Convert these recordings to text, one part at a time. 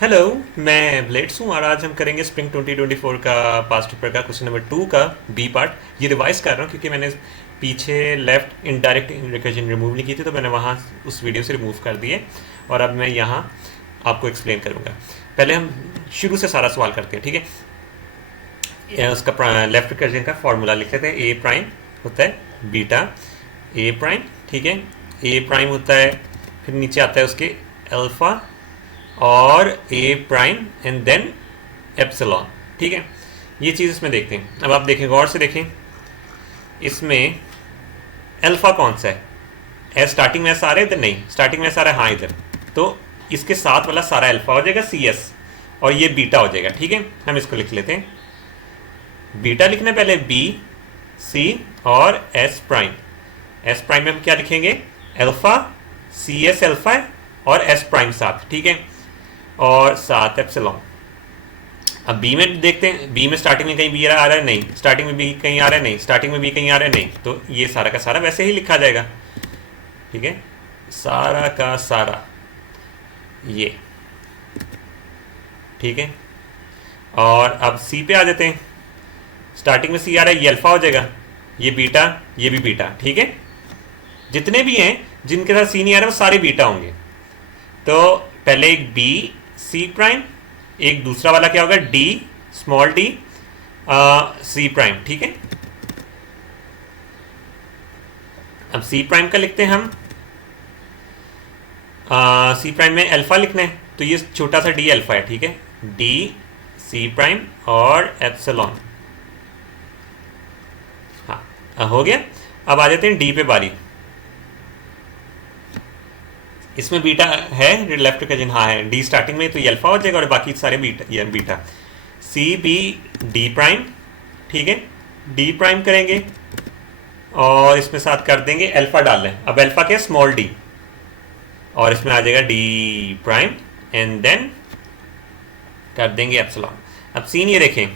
Hello. मैं blades हूँ और आज हम करेंगे स्प्रिंग 2024 का पास्ट पेपर का क्वेश्चन नंबर 2 का बी पार्ट। ये रिवाइज कर रहा हूँ क्योंकि मैंने पीछे लेफ्ट इनडायरेक्ट रिकर्जन रिमूव नहीं की थी, तो मैंने वहाँ उस वीडियो से रिमूव कर दिए और अब मैं यहाँ आपको एक्सप्लेन करूँगा। पहले हम शुरू से सारा सवाल करते हैं, ठीक है। उसका लेफ्ट रिकर्जन का फॉर्मूला लिख लेते हैं। ए प्राइम होता है बीटा ए प्राइम, ठीक है। ए प्राइम होता है, फिर नीचे आता है उसके अल्फ़ा और ए प्राइम एंड देन एप्सिलॉन, ठीक है। ये चीज़ इसमें देखते हैं। अब आप देखें, गौर से देखें, इसमें अल्फ़ा कौन सा है? एस स्टार्टिंग में एस आ रहा है इधर? नहीं, स्टार्टिंग में एस आ रहा है, हाँ इधर। तो इसके साथ वाला सारा अल्फ़ा हो जाएगा सी एस और ये बीटा हो जाएगा, ठीक है। हम इसको लिख लेते हैं। बीटा लिखने पहले बी सी और एस प्राइम। एस प्राइम में हम क्या लिखेंगे? अल्फ़ा, सी एस अल्फ़ा और एस प्राइम साथ, ठीक है, और साथ एप्सिलॉन। अब बी में देखते हैं, बी में स्टार्टिंग में कहीं बी आ रहा है? नहीं। स्टार्टिंग में बी कहीं आ रहा है? नहीं। स्टार्टिंग में बी कहीं आ रहा है? नहीं। तो ये सारा का सारा वैसे ही लिखा जाएगा, ठीक है, सारा का सारा ये, ठीक है। और अब सी पे आ जाते हैं। स्टार्टिंग में सी आ रहा है, ये अल्फा हो जाएगा, ये बीटा, ये भी बीटा, ठीक है। जितने भी हैं जिनके साथ सी नहीं आ रहा वो सारे बीटा होंगे। तो पहले एक बी सी प्राइम, एक दूसरा वाला क्या होगा? D small D C prime, ठीक है। अब सी प्राइम का लिखते हैं हम। सी प्राइम में अल्फा लिखना है, तो ये छोटा सा डी अल्फा है, ठीक है। डी सी प्राइम और एप्सिलॉन, हाँ हो गया। अब आ जाते हैं डी पे बारी। इसमें बीटा है, लेफ्ट का जिन हाँ है, डी स्टार्टिंग में, तो ये अल्फा हो जाएगा और बाकी सारे बीटा, ये beta. C B D prime, ठीक है। डी प्राइम करेंगे और इसमें साथ कर देंगे अल्फा डाल लें। अब अल्फा क्या? स्मॉल डी, और इसमें आ जाएगा डी प्राइम एंड देन कर देंगे एप्सिलॉन। अब सीन ये देखें,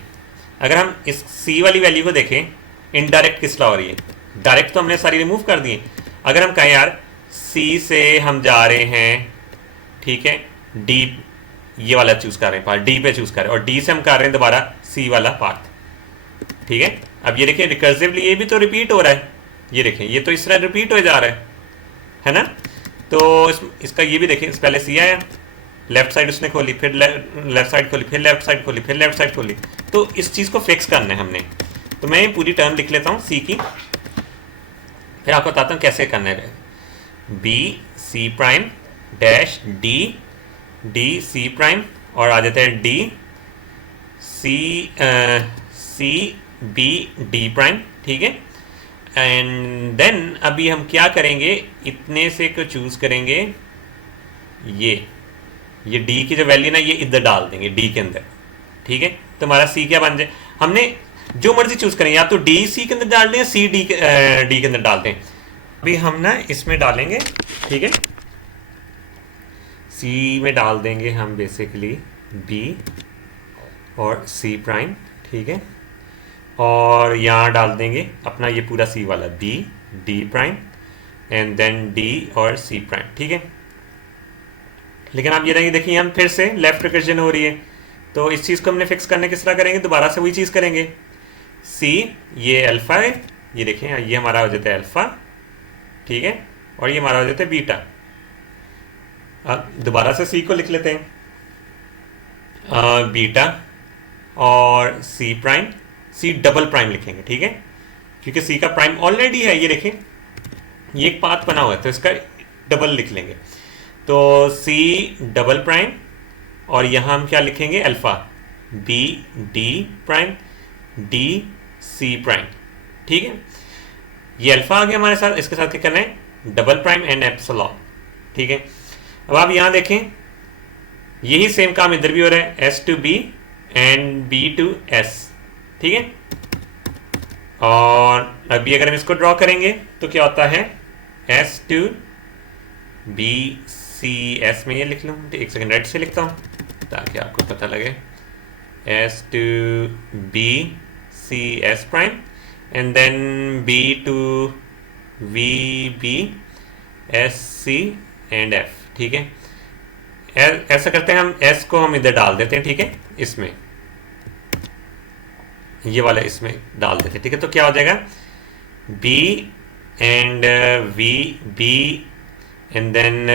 अगर हम इस सी वाली वैल्यू को देखें, इनडायरेक्ट किस तरह हो रही है? डायरेक्ट तो हमने सारी रिमूव कर दी है। अगर हम कहें यार सी से हम जा रहे हैं, ठीक है, डी ये वाला चूज कर रहे हैं, पार्ट डी पे चूज कर रहे हैं, और डी से हम कर रहे हैं दोबारा सी वाला पार्ट, ठीक है। अब ये देखिए रिकर्सिवली ये भी तो रिपीट हो रहा है, ये देखें ये तो इस तरह रिपीट हो जा रहा है ना। तो इसका ये भी देखें, इस पहले सी आया, लेफ्ट साइड उसने खोली, फिर लेफ्ट साइड खोली, फिर लेफ्ट साइड खोली, फिर लेफ्ट साइड खोली। तो इस चीज़ को फिक्स करना है हमने। तो मैं पूरी टर्म लिख लेता हूँ सी की, फिर आपको बताता हूँ कैसे करना है। B C prime dash D D C prime, और आ जाता है D C C B D prime, ठीक है। एंड देन अभी हम क्या करेंगे, इतने से को चूज करेंगे, ये डी की जो वैल्यू ना ये इधर डाल देंगे डी के अंदर, ठीक है। तो हमारा सी क्या बन जाए, हमने जो मर्जी चूज करें, या तो डी सी के अंदर डाल दें या सी डी के अंदर डाल दें। अभी हम ना इसमें डालेंगे, ठीक है, सी में डाल देंगे हम बेसिकली बी और सी प्राइम, ठीक है, और यहाँ डाल देंगे अपना ये पूरा सी वाला B D prime and then D और सी प्राइम, ठीक है। लेकिन आप ये देखिए हम फिर से लेफ्ट रिकर्जन हो रही है, तो इस चीज़ को हमने फिक्स करने किस तरह करेंगे, दोबारा से वही चीज़ करेंगे। सी ये अल्फ़ा है, ये देखें ये हमारा हो जाता है अल्फ़ा, ठीक है, और ये हमारा हो जाता है बीटा। अब दोबारा से सी को लिख लेते हैं, बीटा और सी प्राइम, सी डबल प्राइम लिखेंगे, ठीक है, क्योंकि सी का प्राइम ऑलरेडी है, ये देखें ये एक पाथ बना हुआ है, तो इसका डबल लिख लेंगे। तो सी डबल प्राइम, और यहाँ हम क्या लिखेंगे, alpha B D prime D C prime, ठीक है। ये अल्फ़ा आ गया हमारे साथ, इसके साथ क्या करना है, डबल प्राइम एंड एप्सिलॉन, ठीक है। अब आप यहाँ देखें यही सेम काम इधर भी हो रहा है, S to B and B to S, ठीक है। और अभी अगर हम इसको ड्रॉ करेंगे तो क्या होता है, S to B C S में ये लिख लूँ, एक सेकेंड राइट से लिखता हूँ ताकि आपको पता लगे, S to B C S prime and then B to V B S C and F, ठीक है। ऐसा करते हैं, हम एस को हम इधर डाल देते हैं, ठीक है, इसमें ये वाला इसमें डाल देते हैं, ठीक है। तो क्या हो जाएगा, B and V B and then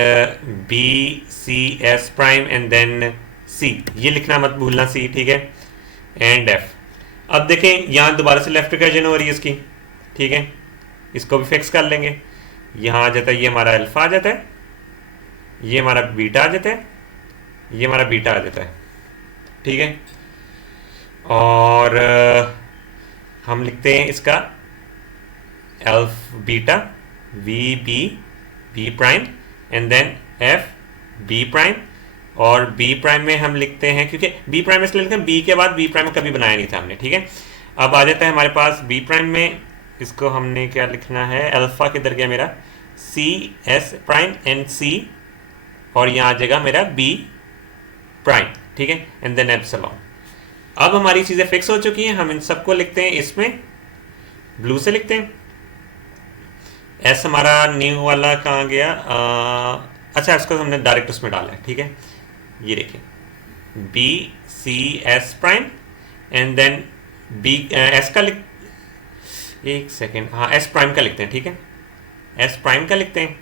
B C S prime and then C, ये लिखना मत भूलना, सी, ठीक है, एंड एफ। अब देखें यहाँ दोबारा से लेफ्ट रिकर्जन हो रही है इसकी, ठीक है, इसको भी फिक्स कर लेंगे। यहाँ आ जाता है, ये हमारा अल्फा आ जाता है, ये हमारा बीटा आ जाता है, ये हमारा बीटा आ जाता है, ठीक है। और हम लिखते हैं इसका alpha beta V B B prime and then F B prime, और बी प्राइम में हम लिखते हैं, क्योंकि बी प्राइम इसलिए लिखते हैं, बी के बाद बी प्राइम कभी बनाया नहीं था हमने, ठीक है। अब आ जाता है हमारे पास बी प्राइम में, इसको हमने क्या लिखना है, अल्फा किधर गया मेरा, सी एस प्राइम एंड सी, और यहाँ आ जाएगा मेरा बी प्राइम, ठीक है, एंड देन एप्सिलॉन। अब हमारी चीज़ें फिक्स हो चुकी हैं, हम इन सबको लिखते हैं, इसमें ब्लू से लिखते हैं। एस हमारा न्यू वाला कहाँ गया, अच्छा इसको हमने डायरेक्ट उसमें डाला है, ठीक है, ये देखिए, B C S prime and then B S का लिख, एक सेकेंड, हाँ एस प्राइम का लिखते हैं, ठीक है, एस प्राइम का लिखते हैं,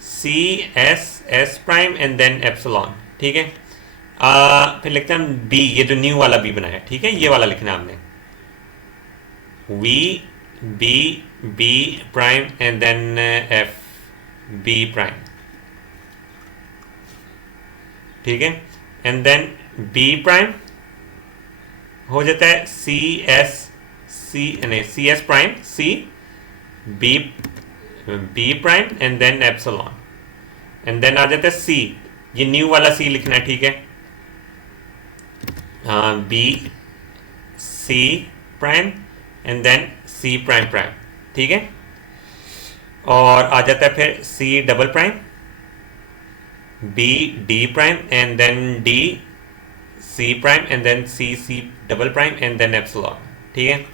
C S S prime and then epsilon, ठीक है। फिर लिखते हैं हम बी, ये जो न्यू वाला बी बनाया, ठीक है, ये वाला लिखना है हमने, V B B prime and then F B prime, ठीक है, एंड देन बी प्राइम हो जाता है C S prime C B B prime and then epsilon, and then आ जाता है सी, ये न्यू वाला सी लिखना है, ठीक है, B C prime and then C prime prime, ठीक है, और आ जाता है फिर C double prime B D prime and then D C prime and then C C double prime and then epsilon, ठीक है।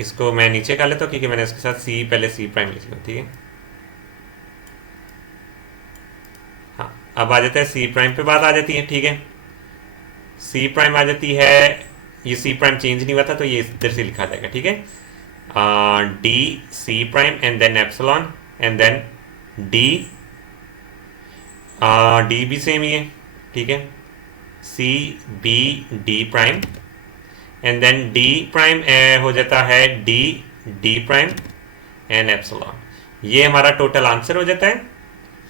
इसको मैं नीचे कर लेता हूँ क्योंकि मैंने इसके साथ सी पहले सी प्राइम लिख लिया, ठीक है। हाँ, अब आ जाता है सी प्राइम पे बात आ जाती है, ठीक है, सी प्राइम आ जाती है, ये सी प्राइम चेंज नहीं हुआ था तो ये इधर से लिखा जाएगा, ठीक है, D C prime and then epsilon and then D D भी सेम ही है, ठीक है, C B D prime and then D prime हो जाता है D D prime and epsilon. ये हमारा टोटल आंसर हो जाता है।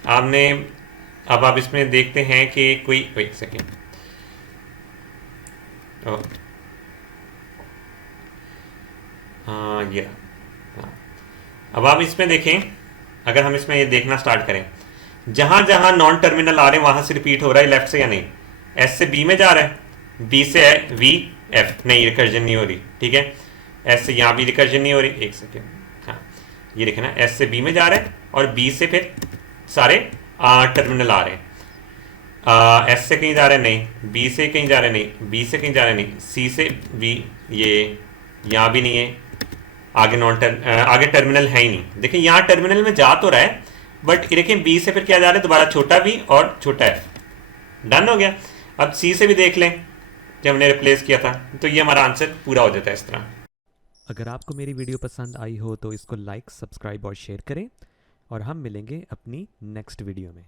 आपने अब आप इसमें देखते हैं कि कोई एक सेकेंड, ये अब आप इसमें देखें, अगर हम इसमें ये देखना स्टार्ट करें, जहां जहां नॉन टर्मिनल आ रहे हैं वहां से रिपीट हो रहा है लेफ्ट से या नहीं, एस से बी में जा रहा है, बी से है वी एफ, नहीं रिकर्जन नहीं हो रही, ठीक है, एस से यहाँ भी रिकर्जन नहीं हो रही, एक सेकेंड, हाँ ये देखें ना, एस से बी में जा रहा है और बी से फिर सारे टर्मिनल आ रहे हैं, एस से कहीं जा रहे हैं नहीं, बी से कहीं जा रहे नहीं, बी से कहीं जा रहे नहीं, सी से बी, ये यहाँ भी नहीं है, आगे आगे टर्मिनल है ही नहीं। देखिए यहाँ टर्मिनल में जा तो रहा है बट ये देखें बी से फिर क्या जा रहा है, दोबारा छोटा बी और छोटा एफ, डन हो गया। अब सी से भी देख लें, जब हमने रिप्लेस किया था, तो ये हमारा आंसर पूरा हो जाता है इस तरह। अगर आपको मेरी वीडियो पसंद आई हो तो इसको लाइक, सब्सक्राइब और शेयर करें, और हम मिलेंगे अपनी नेक्स्ट वीडियो में।